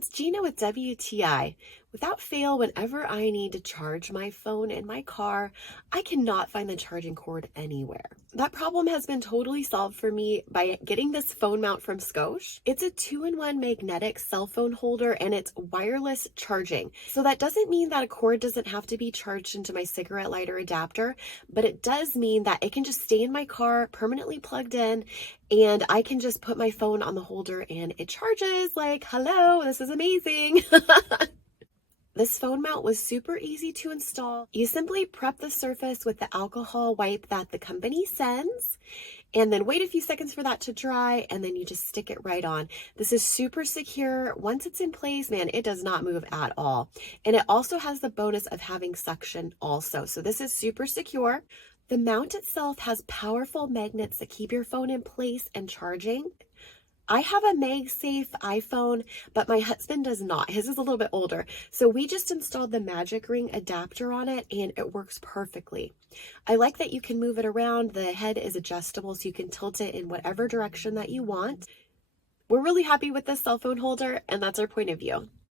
it's Gina with WTI. Without fail, whenever I need to charge my phone in my car, I cannot find the charging cord anywhere. That problem has been totally solved for me by getting this phone mount from Scosche. It's a 2-in-1 magnetic cell phone holder and it's wireless charging. So that doesn't mean that a cord doesn't have to be charged into my cigarette lighter adapter, but it does mean that it can just stay in my car permanently plugged in, and I can just put my phone on the holder and it charges. Like, hello, this is amazing. This phone mount was super easy to install. You simply prep the surface with the alcohol wipe that the company sends, and then wait a few seconds for that to dry, and then you just stick it right on. This is super secure. Once it's in place, man, it does not move at all. And it also has the bonus of having suction also. So this is super secure. The mount itself has powerful magnets that keep your phone in place and charging. I have a MagSafe iPhone, but my husband does not. His is a little bit older. So we just installed the Magic Ring adapter on it and it works perfectly. I like that you can move it around. The head is adjustable so you can tilt it in whatever direction that you want. We're really happy with this cell phone holder, and that's our point of view.